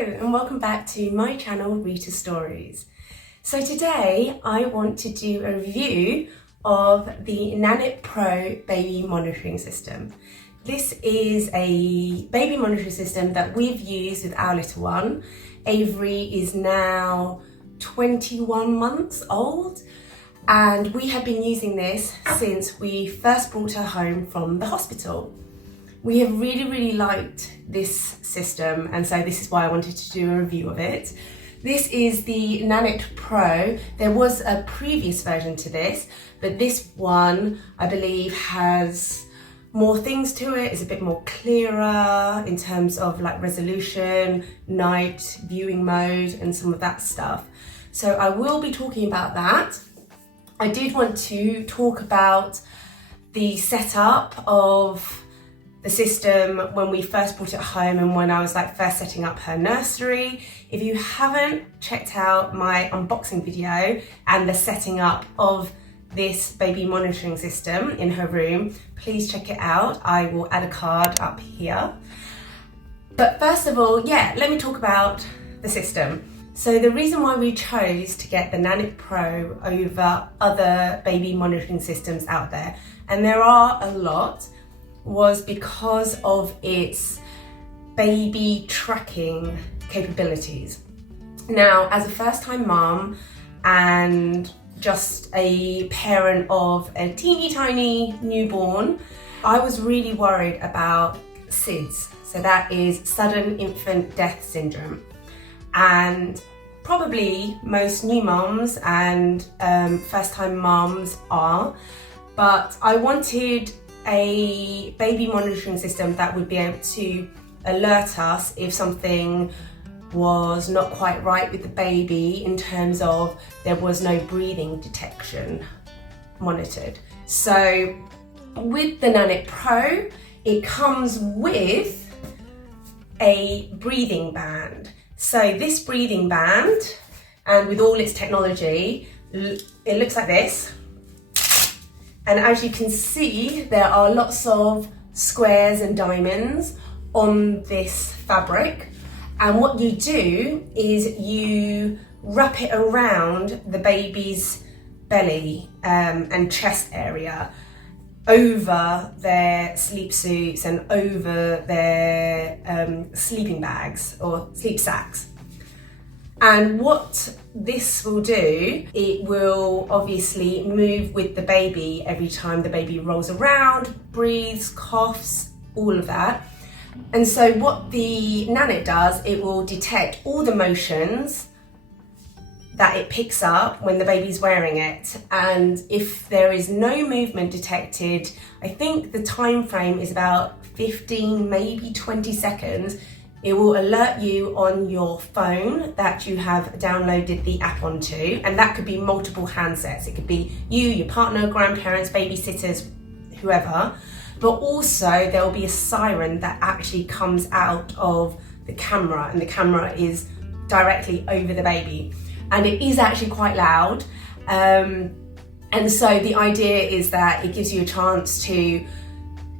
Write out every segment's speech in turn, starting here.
and welcome back to my channel, Rita Stories. So today I want to do a review of the Nanit Pro baby monitoring system. This is a baby monitoring system that we've used with our little one. Avery is now 21 months old, and we have been using this since we first brought her home from the hospital. We have really liked this system, and so this is why I wanted to do a review of it. This is the Nanit Pro. There was a previous version to this, but this one I believe has more things to it. It's a bit more clearer in terms of like resolution, night viewing mode, and some of that stuff. So I will be talking about that. I did want to talk about the setup of the system when we first brought it home and when I was first setting up her nursery. If you haven't checked out my unboxing video and the setting up of this baby monitoring system in her room, please check it out. I will add a card up here. But first of all, let me talk about the system. So the reason why we chose to get the Nanit Pro over other baby monitoring systems out there, and there are a lot, was because of its baby tracking capabilities. Now, as a first-time mom and just a parent of a teeny tiny newborn, I was really worried about SIDS. So that is sudden infant death syndrome. And probably most new moms and first-time moms are, but I wanted a baby monitoring system that would be able to alert us if something was not quite right with the baby in terms of there was no breathing detection monitored. So with the Nanit Pro, it comes with a breathing band. So this breathing band, and with all its technology, it looks like this. And as you can see, there are lots of squares and diamonds on this fabric. And what you do is you wrap it around the baby's belly and chest area, over their sleep suits and over their sleeping bags or sleep sacks. And what this will do, it will obviously move with the baby every time the baby rolls around, breathes, coughs, all of that. And so what the Nanit does, it will detect all the motions that it picks up when the baby's wearing it. And if there is no movement detected, I think the time frame is about 15, maybe 20 seconds, it will alert you on your phone that you have downloaded the app onto, and that could be multiple handsets. It could be you, your partner, grandparents, babysitters, whoever, but also there will be a siren that actually comes out of the camera, and the camera is directly over the baby. And it is actually quite loud. And so the idea is that it gives you a chance to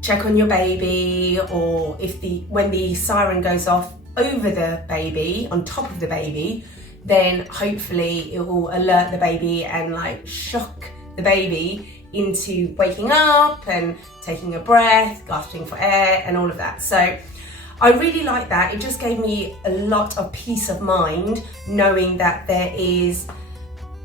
check on your baby, or when the siren goes off over the baby, on top of the baby, then hopefully it will alert the baby and shock the baby into waking up and taking a breath, gasping for air and all of that. So I really like that. It just gave me a lot of peace of mind knowing that there is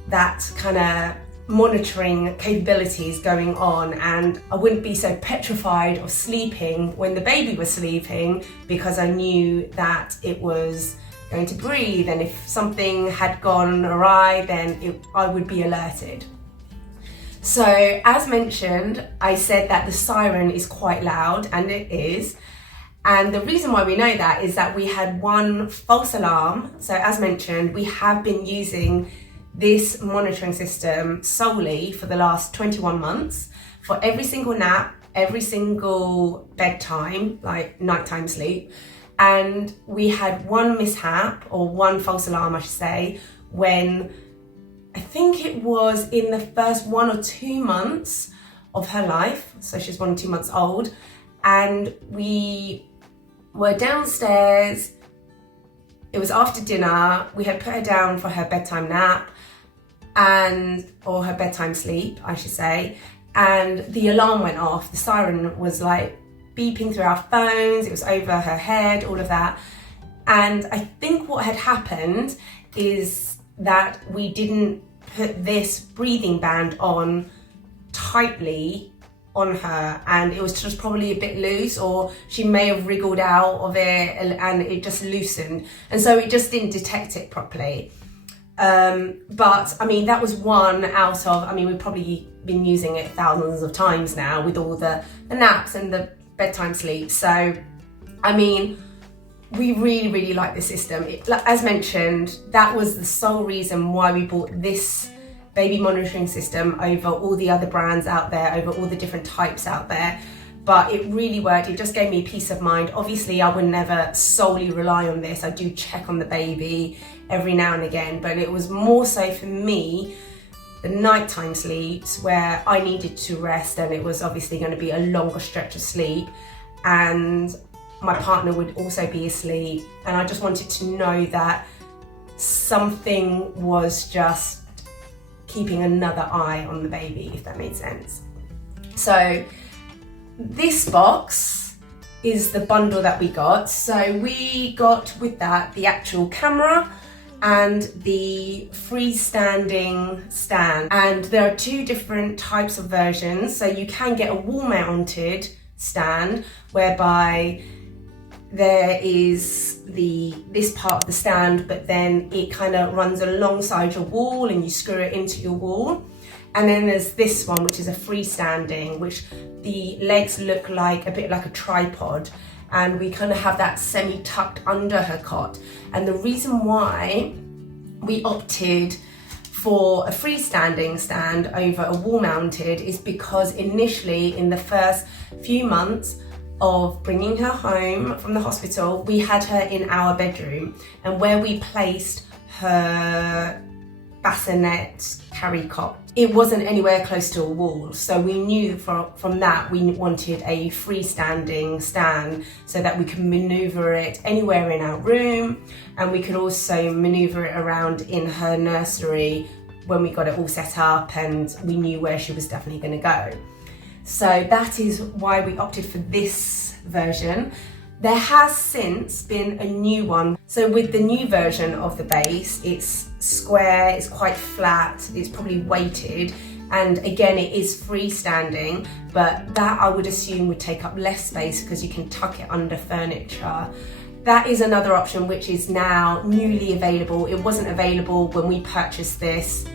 that kind of monitoring capabilities going on, and I wouldn't be so petrified of sleeping when the baby was sleeping, because I knew that it was going to breathe, and if something had gone awry, then I would be alerted. So as mentioned, I said that the siren is quite loud, and it is. And the reason why we know that is that we had one false alarm. So as mentioned, we have been using this monitoring system solely for the last 21 months for every single nap, every single bedtime, like nighttime sleep. And we had one mishap, or one false alarm I should say, when I think it was in the first 1 or 2 months of her life. So she's 1 or 2 months old, and we were downstairs It was after dinner. We had put her down for her bedtime nap or her bedtime sleep, I should say. And the alarm went off. The siren was like beeping through our phones. It was over her head, all of that. And I think what had happened is that we didn't put this breathing band on tightly on her, and it was just probably a bit loose, or she may have wriggled out of it and it just loosened, and so it just didn't detect it properly. But I mean, that was one out of, I mean, we've probably been using it thousands of times now with all the naps and the bedtime sleep. So I mean, we really like this system. As mentioned, that was the sole reason why we bought this baby monitoring system over all the other brands out there, over all the different types out there. But it really worked. It just gave me peace of mind. Obviously, I would never solely rely on this. I do check on the baby every now and again, but it was more so for me, the nighttime sleeps where I needed to rest, and it was obviously going to be a longer stretch of sleep, and my partner would also be asleep, and I just wanted to know that something was just keeping another eye on the baby, if that made sense. So this box is the bundle that we got. So we got with that the actual camera and the freestanding stand. And there are two different types of versions. So you can get a wall mounted stand whereby there is this part of the stand, but then it kind of runs alongside your wall and you screw it into your wall. And then there's this one, which is a freestanding, which the legs look like a bit like a tripod, and we kind of have that semi tucked under her cot. And the reason why we opted for a freestanding stand over a wall mounted is because initially, in the first few months of bringing her home from the hospital, we had her in our bedroom, and where we placed her bassinet carry cot, it wasn't anywhere close to a wall. So we knew from that we wanted a freestanding stand so that we could maneuver it anywhere in our room, and we could also maneuver it around in her nursery when we got it all set up and we knew where she was definitely going to go. So that is why we opted for this version. There has since been a new one. So with the new version of the base, it's square, it's quite flat, it's probably weighted, and again it is freestanding, but that I would assume would take up less space because you can tuck it under furniture. That is another option which is now newly available. It wasn't available when we purchased this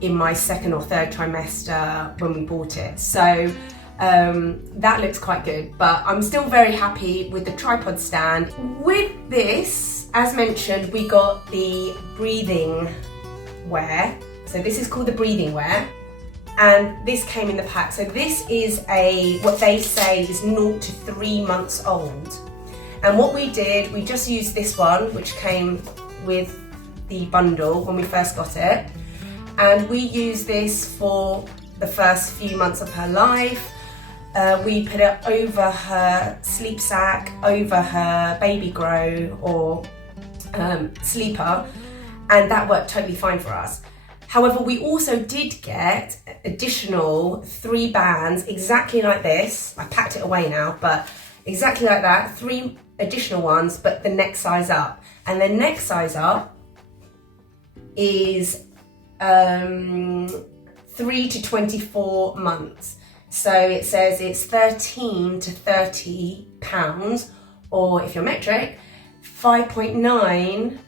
in my second or third trimester when we bought it. So that looks quite good, but I'm still very happy with the tripod stand. With this, as mentioned, we got the breathing wear. So this is called the breathing wear, and this came in the pack. So this is what they say is 0 to 3 months old. And what we did, we just used this one, which came with the bundle when we first got it. And we used this for the first few months of her life. We put it over her sleep sack, over her baby grow or sleeper, and that worked totally fine for us. However, we also did get additional 3 bands exactly like this. I packed it away now, but exactly like that, 3 additional ones, but the next size up. And the next size up is 3 to 24 months. So it says it's 13 to 30 pounds, or if you're metric, 5.9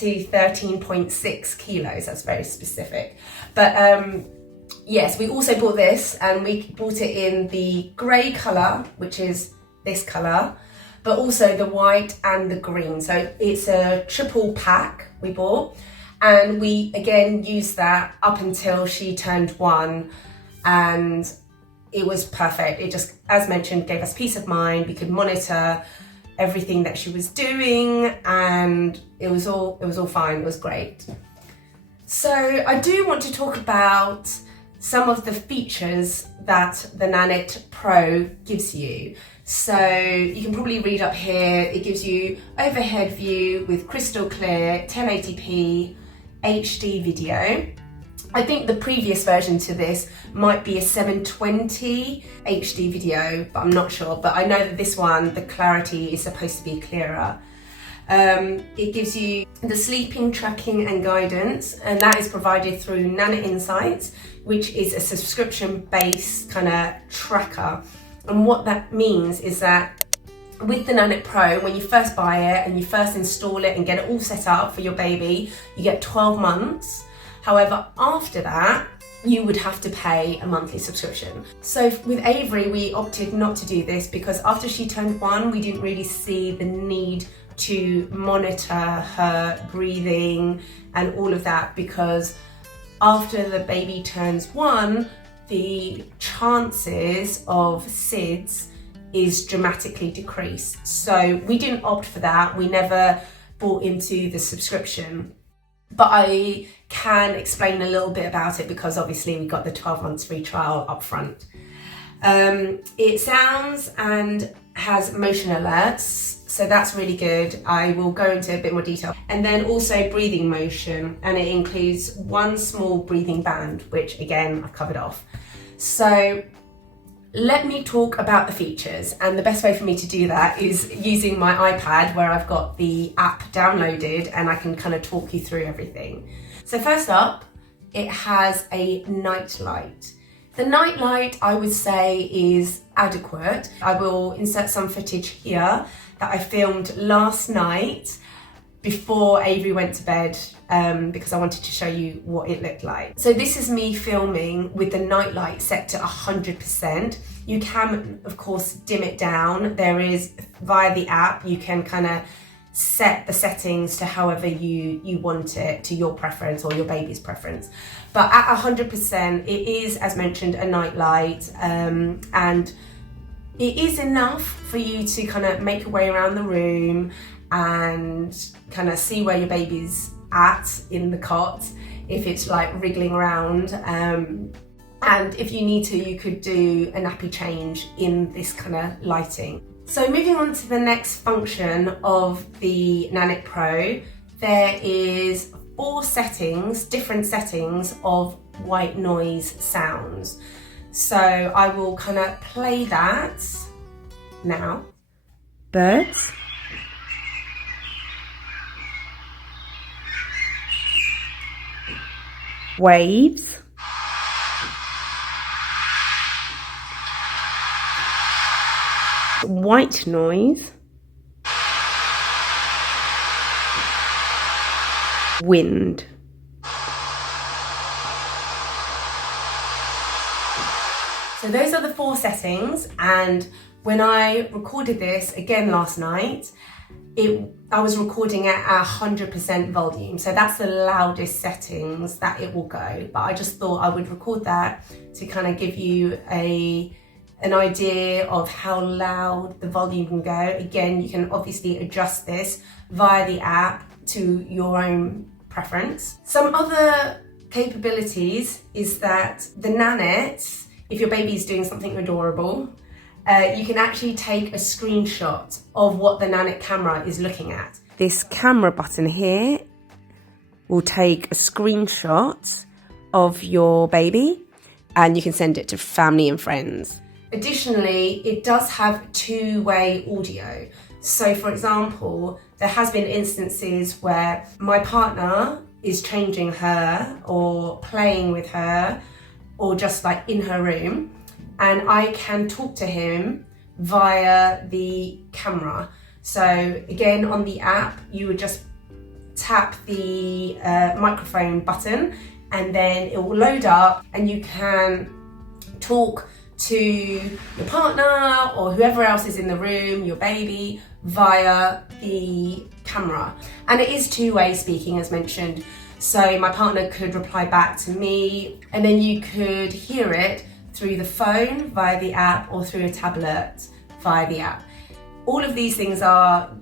to 13.6 kilos. That's very specific. But yes, we also bought this, and we bought it in the grey colour, which is this colour, but also the white and the green. So it's a triple pack we bought. And we again used that up until she turned 1, and it was perfect. It just, as mentioned, gave us peace of mind. We could monitor everything that she was doing, and it was all fine. It was great. So I do want to talk about some of the features that the Nanit Pro gives you. So you can probably read up here, it gives you overhead view with crystal clear 1080p HD video. I think the previous version to this might be a 720 HD video, but I'm not sure. But I know that this one, the clarity is supposed to be clearer. It gives you the sleeping tracking and guidance, and that is provided through Nanit Insights, which is a subscription-based kind of tracker. And what that means is that with the Nanit Pro, when you first buy it and you first install it and get it all set up for your baby, you get 12 months. However, after that, you would have to pay a monthly subscription. So with Avery, we opted not to do this because after she turned 1, we didn't really see the need to monitor her breathing and all of that, because after the baby turns 1, the chances of SIDS is dramatically decreased. So we didn't opt for that. We never bought into the subscription. But I can explain a little bit about it because obviously we got the 12 months free trial up front. It sounds and has motion alerts, so that's really good. I will go into a bit more detail. And then also breathing motion, and it includes one small breathing band, which again, I've covered off. So let me talk about the features, and the best way for me to do that is using my iPad where I've got the app downloaded and I can kind of talk you through everything. So first up, it has a night light. The night light, I would say, is adequate. I will insert some footage here that I filmed last night before Avery went to bed because I wanted to show you what it looked like. So this is me filming with the night light set to 100%. You can, of course, dim it down. There is, via the app, you can kind of set the settings to however you want it, to your preference or your baby's preference. But at 100%, it is, as mentioned, a night light, and it is enough for you to kind of make your way around the room and kind of see where your baby's at in the cot, if it's like wriggling around. And if you need to, you could do a nappy change in this kind of lighting. So moving on to the next function of the Nanit Pro, there is 4 settings, different settings of white noise sounds. So I will kind of play that now. Birds. Waves. White noise. Wind. So those are the 4 settings, and when I recorded this again last night, I was recording at 100% volume, so that's the loudest settings that it will go. But I just thought I would record that to kind of give you an idea of how loud the volume can go. Again, you can obviously adjust this via the app to your own preference. Some other capabilities is that the Nanit, if your baby is doing something adorable, you can actually take a screenshot of what the Nanit camera is looking at. This camera button here will take a screenshot of your baby and you can send it to family and friends. Additionally, it does have 2-way audio. So for example, there has been instances where my partner is changing her or playing with her or just like in her room, and I can talk to him via the camera. So again, on the app, you would just tap the microphone button and then it will load up and you can talk to your partner or whoever else is in the room, your baby, via the camera. And it is 2-way speaking, as mentioned. So my partner could reply back to me and then you could hear it through the phone via the app or through a tablet via the app. All of these things are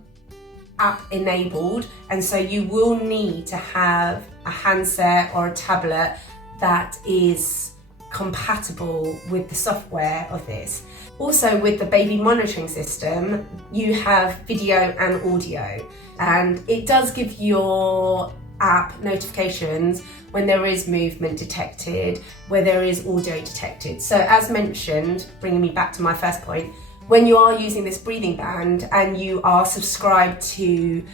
app enabled, and so you will need to have a handset or a tablet that is compatible with the software of this. Also with the baby monitoring system, you have video and audio, and it does give your app notifications when there is movement detected, where there is audio detected. So as mentioned, bringing me back to my first point, when you are using this breathing band and you are subscribed to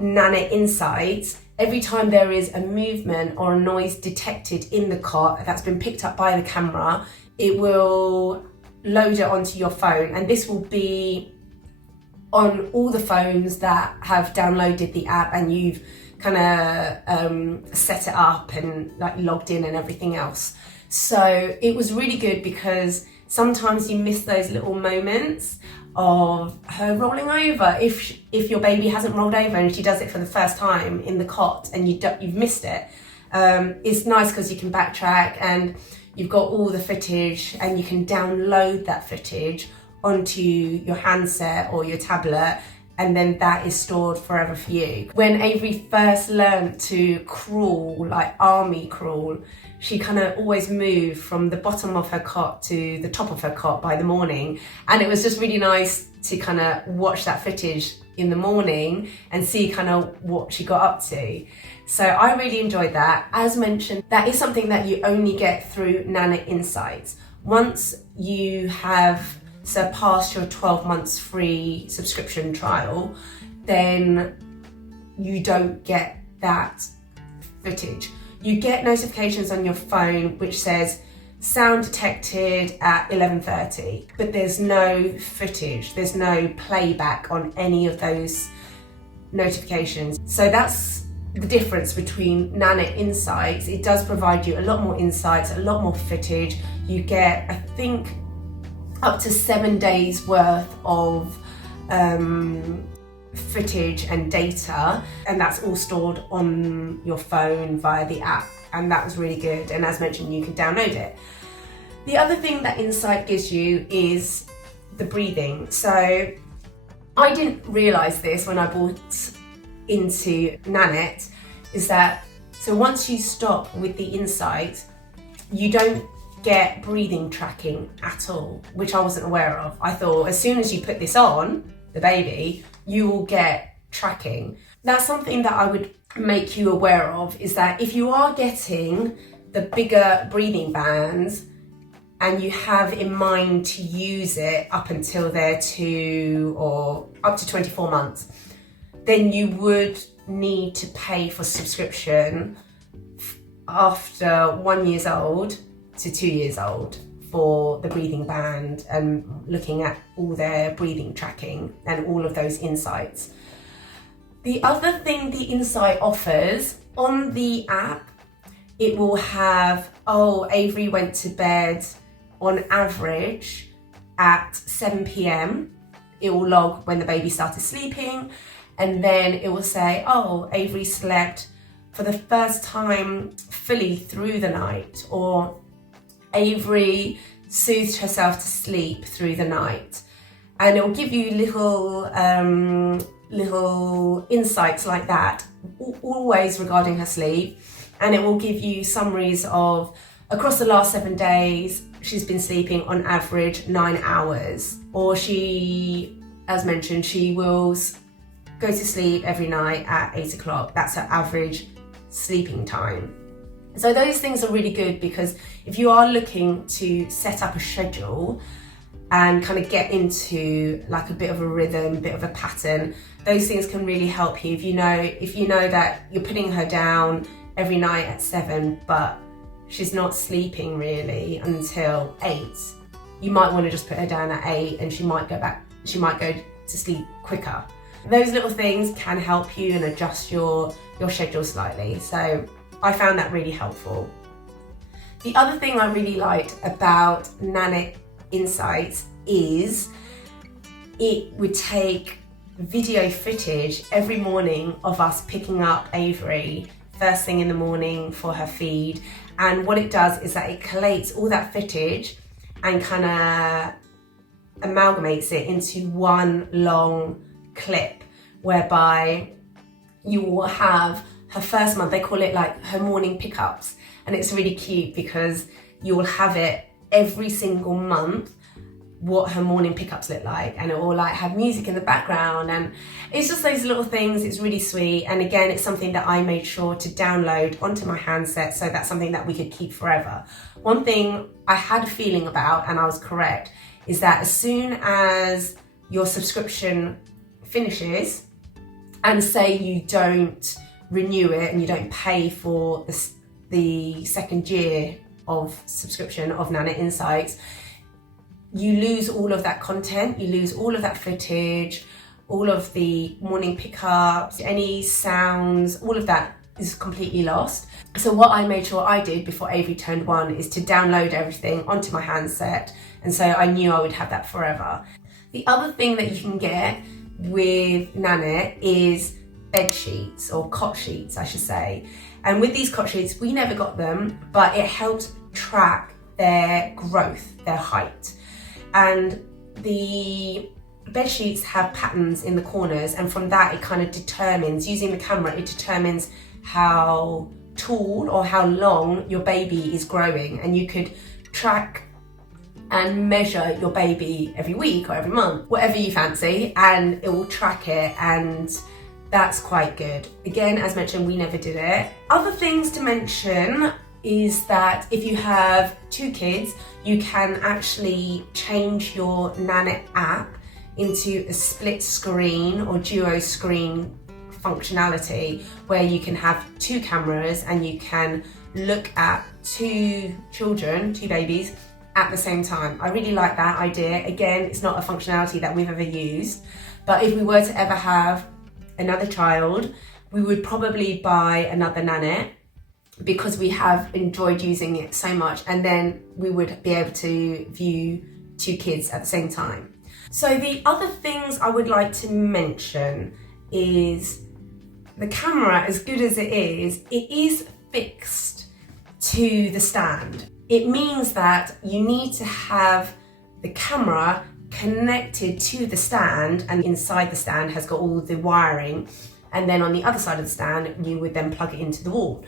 Nanit Insights, every time there is a movement or a noise detected in the cot that's been picked up by the camera, it will load it onto your phone, and this will be on all the phones that have downloaded the app and you've kind of set it up and like logged in and everything else. So it was really good because sometimes you miss those little moments of her rolling over. If your baby hasn't rolled over and she does it for the first time in the cot and you've missed it, it's nice because you can backtrack and you've got all the footage and you can download that footage onto your handset or your tablet, and then that is stored forever for you. When Avery first learned to crawl, like army crawl, she kind of always moved from the bottom of her cot to the top of her cot by the morning, and it was just really nice to kind of watch that footage in the morning and see kind of what she got up to. So I really enjoyed that. As mentioned, that is something that you only get through Nanit Insights. Once you have surpassed your 12 months free subscription trial, then you don't get that footage. You get notifications on your phone which says sound detected at 11:30, but there's no footage, there's no playback on any of those notifications. So that's the difference between Nanit Insights. It does provide you a lot more insights, a lot more footage. You get, I think, up to 7 days worth of footage and data, and that's all stored on your phone via the app, and that was really good. And as mentioned, you can download it. The other thing that Insight gives you is the breathing. So I didn't realise this when I bought into Nanit, is that so once you stop with the Insight, you don't get breathing tracking at all, which I wasn't aware of. I thought as soon as you put this on the baby, you will get tracking. That's something that I would make you aware of, is that if you are getting the bigger breathing bands and you have in mind to use it up until they're 2 or up to 24 months, then you would need to pay for subscription after 1 year old to 2 years old for the breathing band and looking at all their breathing tracking and all of those insights. The other thing the Insight offers on the app, it will have, Avery went to bed on average at 7 p.m. It will log when the baby started sleeping, and then it will say, Avery slept for the first time fully through the night, or Avery soothed herself to sleep through the night. And it will give you little insights like that, always regarding her sleep. And it will give you summaries of, across the last 7 days, she's been sleeping on average 9 hours. Or she, as mentioned, she will go to sleep every night at 8 o'clock. That's her average sleeping time. So those things are really good, because if you are looking to set up a schedule and kind of get into like a bit of a rhythm, a bit of a pattern, those things can really help you. If you know that you're putting her down every night at 7, but she's not sleeping really until 8, you might want to just put her down at 8 and she might go to sleep quicker. Those little things can help you and adjust your schedule slightly. So I found that really helpful. The other thing I really liked about Nanit Insights is it would take video footage every morning of us picking up Avery first thing in the morning for her feed. And what it does is that it collates all that footage and kind of amalgamates it into one long clip, whereby you will have her first month, they call it like her morning pickups, and it's really cute because you will have it every single month, what her morning pickups look like, and it will like have music in the background, and it's just those little things. It's really sweet. And again, it's something that I made sure to download onto my handset, so that's something that we could keep forever. One thing I had a feeling about, and I was correct, is that as soon as your subscription finishes, and say you don't renew it and you don't pay for the second year of subscription of Nanit Insights, you lose all of that content, you lose all of that footage, all of the morning pickups, any sounds, all of that is completely lost. So what I made sure I did before Avery turned 1 is to download everything onto my handset, and so I knew I would have that forever. The other thing that you can get with Nanit is bed sheets, or cot sheets I should say. And with these cot sheets, we never got them, but it helps track their growth, their height. And the bed sheets have patterns in the corners, and from that it kind of determines, using the camera, it determines how tall or how long your baby is growing, and you could track and measure your baby every week or every month, whatever you fancy, and it will track it, and that's quite good. Again, as mentioned, we never did it. Other things to mention is that if you have 2 kids, you can actually change your Nanit app into a split screen or duo screen functionality, where you can have 2 cameras and you can look at 2 children, 2 babies at the same time. I really like that idea. Again, it's not a functionality that we've ever used, but if we were to ever have another child, we would probably buy another Nanit, because we have enjoyed using it so much, and then we would be able to view 2 kids at the same time. So the other things I would like to mention is the camera, as good as it is fixed to the stand. It means that you need to have the camera connected to the stand, and inside the stand has got all the wiring, and then on the other side of the stand you would then plug it into the wall,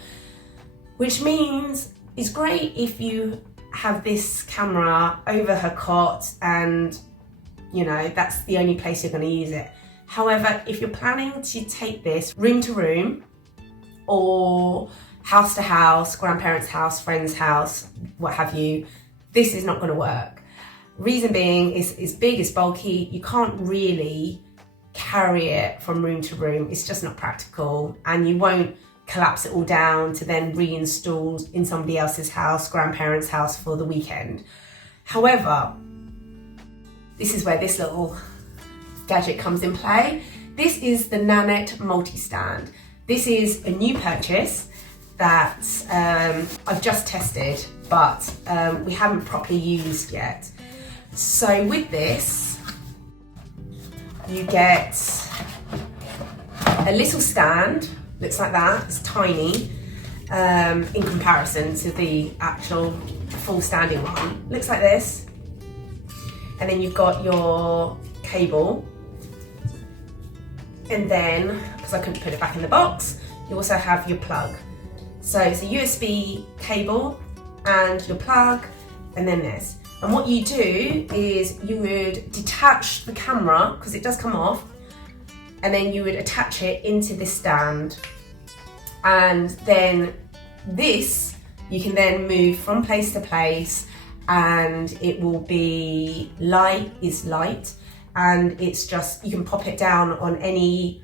which means it's great if you have this camera over her cot and you know that's the only place you're going to use it. However, if you're planning to take this room to room or house to house, grandparents' house, friend's house, what have you, this is not going to work. Reason being, it's big, it's bulky, you can't really carry it from room to room. It's just not practical, and you won't collapse it all down to then reinstall in somebody else's house, grandparents' house for the weekend. However, this is where this little gadget comes in play. This is the Nanit multi-stand. This is a new purchase that I've just tested, but we haven't properly used yet. So with this, you get a little stand, looks like that, it's tiny in comparison to the actual full standing one. Looks like this. And then you've got your cable, and then, because I couldn't put it back in the box, you also have your plug. So it's a USB cable and your plug, and then this. And what you do is you would detach the camera, because it does come off, and then you would attach it into this stand. And then this, you can then move from place to place, and it will be light, and it's just, you can pop it down on any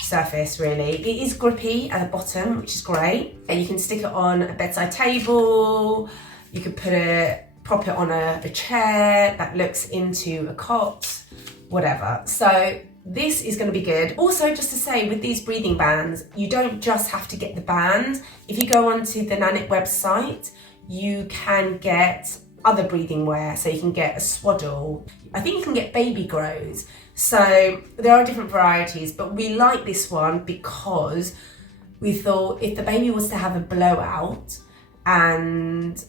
surface really. It is grippy at the bottom, which is great. And you can stick it on a bedside table, you could prop it on a chair that looks into a cot, whatever. So this is going to be good. Also, just to say, with these breathing bands, you don't just have to get the band. If you go onto the Nanit website, you can get other breathing wear. So you can get a swaddle. I think you can get baby grows. So there are different varieties, but we like this one because we thought if the baby was to have a blowout and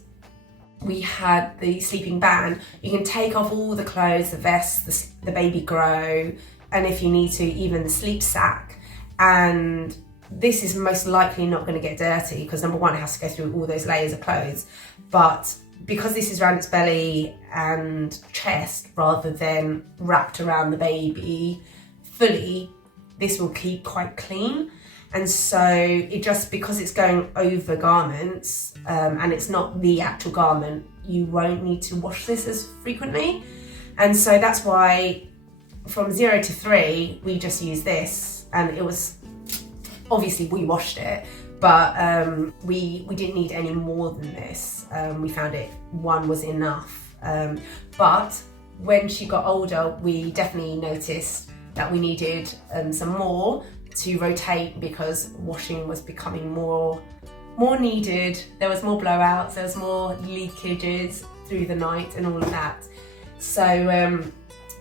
we had the sleeping band, you can take off all the clothes, the vest, the baby grow, and if you need to, even the sleep sack. And this is most likely not going to get dirty because number one, it has to go through all those layers of clothes, but because this is around its belly and chest rather than wrapped around the baby fully, this will keep quite clean. And so it just, because it's going over garments and it's not the actual garment, you won't need to wash this as frequently. And so that's why from 0 to 3, we just use this. And it was, obviously we washed it, but we didn't need any more than this. We found it, 1 was enough. But when she got older, we definitely noticed that we needed some more to rotate, because washing was becoming more needed. There was more blowouts, there was more leakages through the night and all of that. So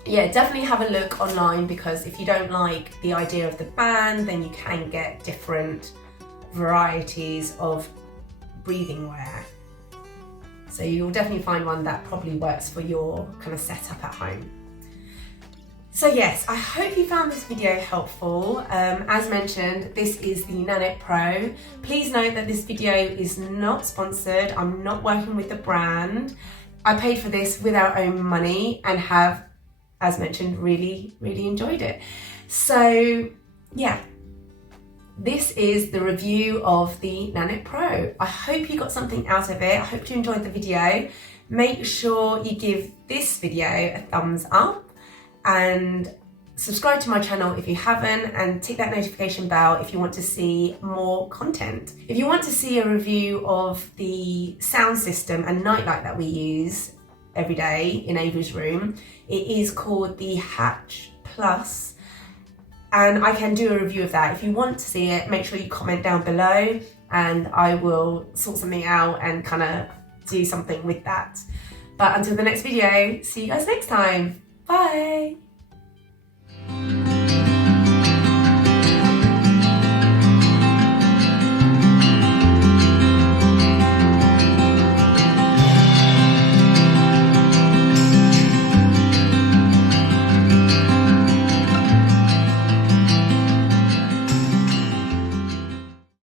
yeah, definitely have a look online, because if you don't like the idea of the band, then you can get different varieties of breathing wear. So you'll definitely find one that probably works for your kind of setup at home. So yes, I hope you found this video helpful. As mentioned, this is the Nanit Pro. Please note that this video is not sponsored. I'm not working with the brand. I paid for this with our own money and have, as mentioned, really enjoyed it. So yeah, this is the review of the Nanit Pro. I hope you got something out of it. I hope you enjoyed the video. Make sure you give this video a thumbs up and subscribe to my channel if you haven't, and tick that notification bell if you want to see more content. If you want to see a review of the sound system and nightlight that we use every day in Avery's room, it is called the Hatch Plus, and I can do a review of that. If you want to see it, make sure you comment down below and I will sort something out and kind of do something with that. But until the next video, see you guys next time. Bye.